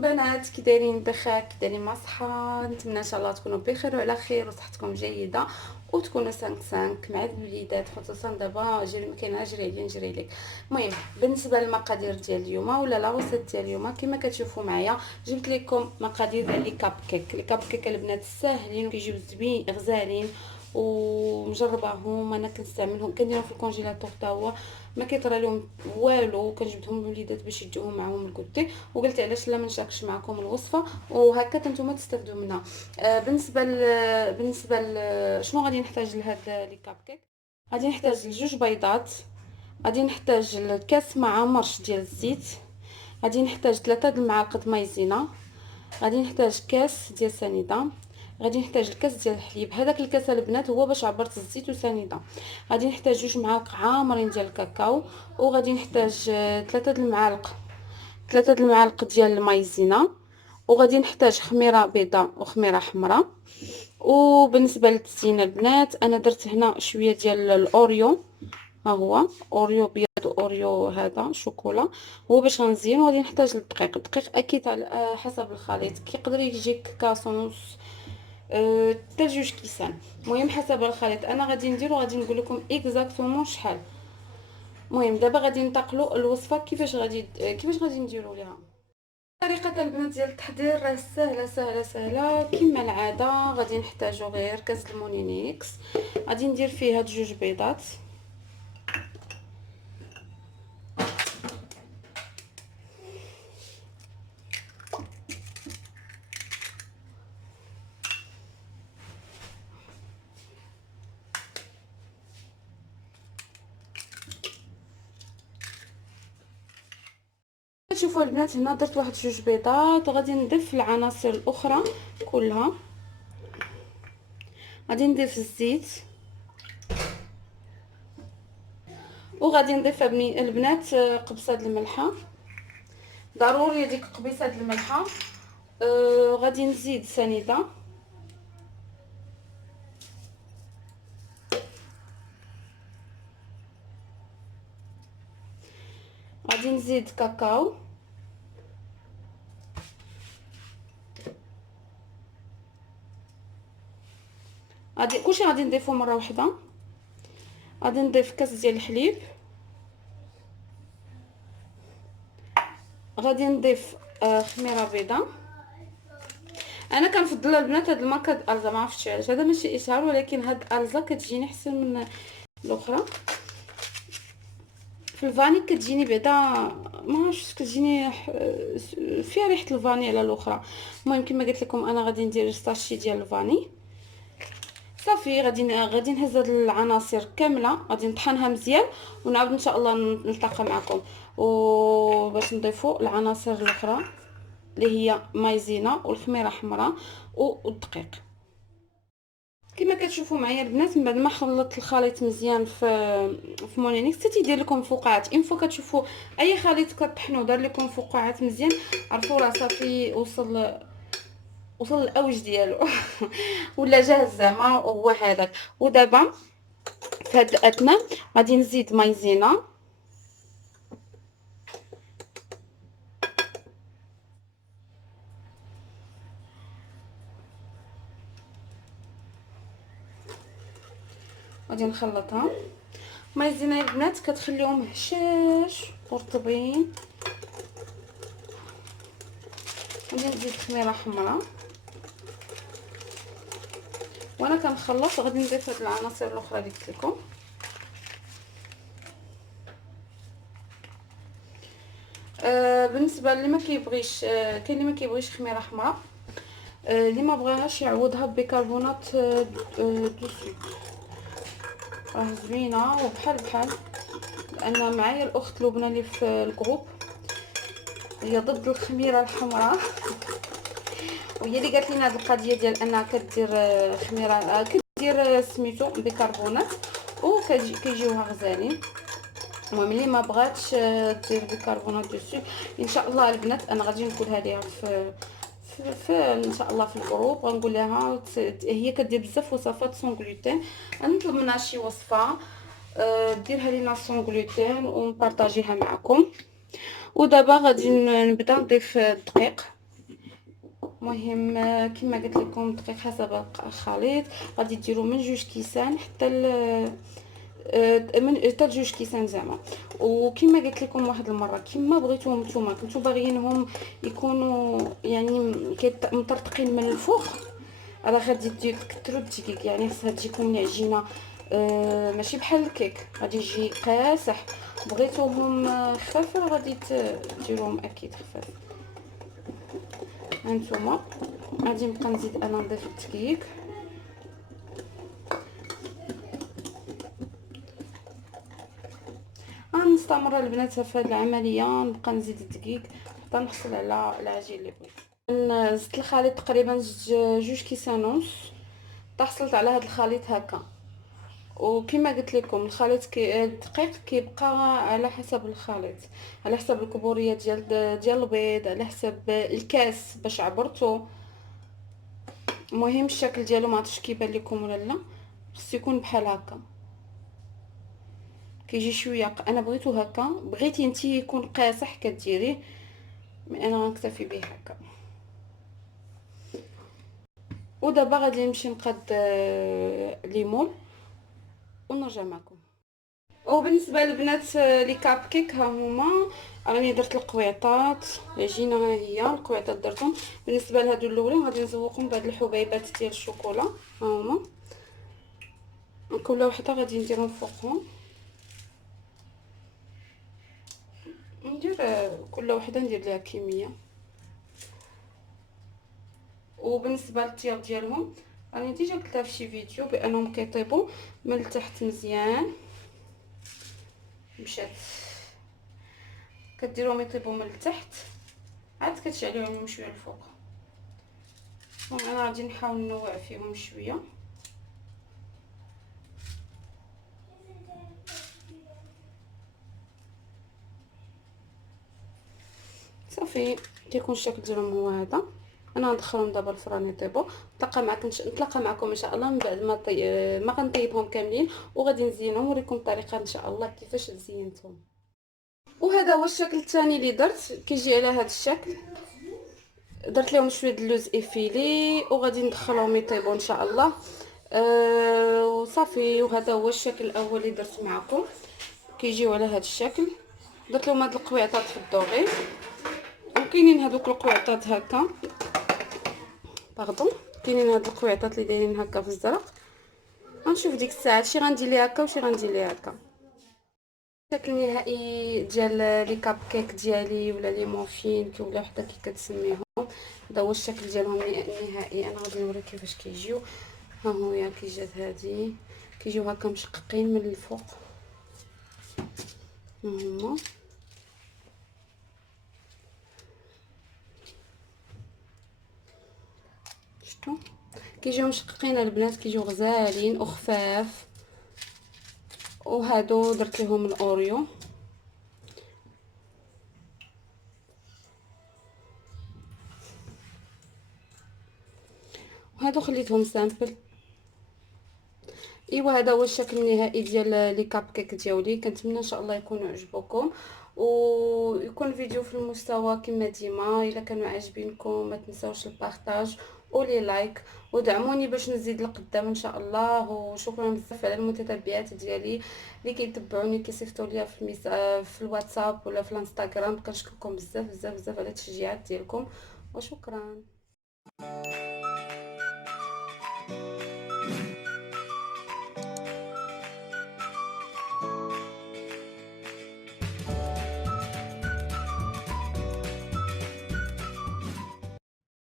بنات، كي دايرين بخير؟ كي دايرين مع صحه؟ نتمنى ان شاء الله تكونوا بخير وعلى خير وصحتكم جيده وتكونوا 5 مع الوليدات، خصوصا دابا جري ما كاين جري عليا نجري لك. المهم بالنسبه للمقادير ديال اليوم ولا لا وصفه ديال اليوم كما كتشوفوا معايا، جبت لكم مقادير ديال لي كاب كيك. لي كاب كيك البنات ساهلين وكيجيو زوين غزالين ومجرباهم، انا كنستعملهم كنديرهم في الكونجيلاتور حتى هو ما كيطرى لهم والو، كنجبدهم للوليدات باش يدوهم معاهم الكوتي، وقلت علاش لا ما نشاركش معكم الوصفه وهكا نتوما تستافدوا منها. بالنسبه شنو غادي نحتاج لهذا لي كاب كيك؟ غادي نحتاج لجوج بيضات، غادي نحتاج الكاس مع مرش ديال الزيت، غادي نحتاج 3 المعالق مايزينا، غادي نحتاج كاس ديال سنيده، غادي نحتاج الكاس ديال الحليب. هذاك الكاس البنات هو باش عبرت الزيت وسنيده. غادي نحتاج 2 معالق عامرين ديال الكاكاو، وغادي نحتاج 3 المعالق ديال المايزينا، وغادي نحتاج خميره بيضاء وخميره حمراء. وبالنسبه للتزيين البنات انا درت هنا شويه ديال الاوريو، ها هو اوريو بيض واوريو هذا شوكولا هو باش غنزين. وغادي نحتاج الدقيق اكيد على حسب الخليط، كيقدر يجيك كاس ونص حتى 2 كيسان، المهم حسب الخليط. انا غادي ندير وغادي نقول لكم اكزاكتومون شحال. المهم دابا غادي ننتقلوا الوصفه كيفاش غادي نديروا ليها. طريقه البنات ديال التحضير راه سهله كما العاده. غادي نحتاجوا غير كاس المونينيكس، غادي ندير فيه هاد 2 بيضات، شوفوا البنات هنا درت واحد 2 بيضات، وغادي نضيف العناصر الاخرى كلها. غادي نضيف الزيت، وغادي نضيف البنات قبصه الملحه، ضروري ديك قبيصه الملحه. غادي نزيد سنيده، غادي نزيد كاكاو، كلشي غادي نضيفو مره واحده. غادي نضيف كاس ديال الحليب، غادي نضيف خميره بيضاء. انا كنفضل البنات هاد الماركه د الزا، ما عرفتش علاش، هذا ماشي اشهار ولكن هاد الزا كتجيني احسن من الاخرى. في الفاني كتجيني بعدا ما عرفتش، كتجيني فيها ريحه الفاني على الاخرى. المهم كما قلت لكم انا غادي ندير ساشي ديال الفاني صافي. غادي نهز هاد العناصر كامله، غادي نطحنها مزيان ونعاود ان شاء الله نلتقى معكم وباش نضيفوا العناصر الاخرى اللي هي مايزينا والخميره حمراء والدقيق. كما كتشوفوا معايا البنات من بعد ما خلطت الخليط مزيان في مولينيكس تيدير لكم فقاعات. اين فوا كتشوفوا اي خليط كطحنوا دار لكم فقاعات مزيان، عرفوا راه صافي وصل الاوج ديالو ولا جاهز زعما هو هذاك. ودابا في هاد الاثناء غادي نزيد مايزينا، غادي نخلطها. مايزينا البنات كتخليهم هشاش ورطبين. غادي نزيد خميره حمراء، وانا كنخلط غادي نضيف هاد العناصر الاخرى اللي قلت لكم. بالنسبه اللي ما كيبغيش كاين اللي ما كيبغيش خميره حمراء، اللي ما بغاهاش يعوضها بيكربونات دو سود، راه زوينه وبحال لان معايا الاخت لبنى اللي في الجروب هي ضد الخميره الحمراء، وهي اللي قالت لنا هذه القضيه ديال انها كدير خميره، كدير سميتو بيكربونات وكيجيوها غزالين. المهم اللي ما بغاتش دير بيكربونات دوسو، ان شاء الله البنات انا غادي نقولها ليها في ان شاء الله في الجروب، غنقول لها هي كدير بزاف وصفات سون غلوتين، غنطلب منها شي وصفه ديرها لينا سون غلوتين ونبارطاجيها معكم. ودابا غادي نبدا نضيف الدقيق. المهم كما قلت لكم الدقيق حسب الخليط، غادي ديروا من 2 كيسان حتى من حتى 2 كيسان زعما. وكما قلت لكم واحد المره، كما بغيتوهم نتوما، كنتو باغيينهم يكونوا يعني مطرطقين من الفوق، راه غادي تكثروا الدقيق، يعني خصها تجيكم العجينه ماشي بحال الكيك، غادي يجي قاصح. بغيتوهم خفاف غادي ديروهم اكيد خفاف. هانتوما غادي نبقى نزيد انا نضيف الدقيق. غنستمر البنات في هذه العمليه، نبقى نزيد الدقيق حتى نحصل على العجين اللي بغيت. زدت الخليط تقريبا 2 كيسان ونص، حصلت على هذا الخليط هكا. وكما قلت لكم الخليط الدقيق كيبقى على حسب الخليط، على حسب الكبوريه ديال البيض، على حسب الكاس باش عبرتو. المهم الشكل ديالو ما عرفتش كيبان لكم ولا لا، خصو يكون بحال هكا، كيجي شويه انا بغيتو هكا. بغيتي نتي يكون قاصح كديريه، مي انا غنكتفي به هكا. ودابا غادي نمشي نقاد ليمون ونرجع معكم. وبالنسبه للبنات لي كاب كيك ها هما، راني درت القويطات، العجينه ها هي القويطات درتهم. بالنسبه لهادو الاولين غادي نزوقهم بهاد الحبيبات ديال الشوكولا، ها هما كل وحده غادي نديرهم فوقهم، ندير كل وحده ندير ليها كميه. وبالنسبه للطياب ديالهم راني ديجا قلتها في شي فيديو بانهم كيطيبوا من التحت مزيان، مشات كديروهم يطيبوا من التحت عاد كتشعليهم شويه الفوق. المهم انا غادي نحاول ننوع فيهم شويه. صافي كيكون الشكل ديالهم هو هذا. انا غندخلهم دابا الفران يطيبوا، نتلاقى معكم ان شاء الله من بعد ما غنطيبهم كاملين، وغادي نزينهم ونوريكم الطريقه ان شاء الله كيفاش زينتهم. وهذا هو الشكل الثاني اللي درت، كيجي على هذا الشكل. درت لهم شويه د اللوز افيلي وغادي ندخلهم يطيبوا ان شاء الله. وصافي. وهذا هو الشكل الاول اللي درت معكم، كيجيو على هذا الشكل. درت لهم هاد القويطات في الدوغي، وكاينين هذوك القويطات هكا، باردون، كاينين هاد القويطات اللي دايرين هكا في الزرق. غنشوف ديك الساعه شي غندير ليها هكا وشي غندير ليها هكا. الشكل النهائي ديال لي كاب كيك ديالي ولا لي موفين ولا وحده كي كتسميهم، هذا هو الشكل ديالهم النهائي. انا غادي نوريك كيفاش كيجيو. ها هو كي جات هذه، كيجيو هكا مشققين من الفوق. هما شفتوا كيجيو مشققين البنات، كيجيو غزالين وخفاف. وهادو درت لهم الاوريو، وهادو خليتهم سامبل. ايوا هذا هو الشكل النهائي ديال لي كاب كيك ديالي. كنتمنى ان شاء الله يكونوا عجبوكم، ويكون الفيديو في المستوى كما ديما. الا كانوا عاجبينكم ما تنساوش البارطاج ولي لايك، ودعموني باش نزيد لقدام ان شاء الله. وشكرا بزاف على المتتبعات ديالي اللي كيتبعوني كيصيفطوا ليا في الواتساب ولا في الانستغرام. كنشكركم بزاف بزاف بزاف على التشجيعات ديالكم، وشكرا.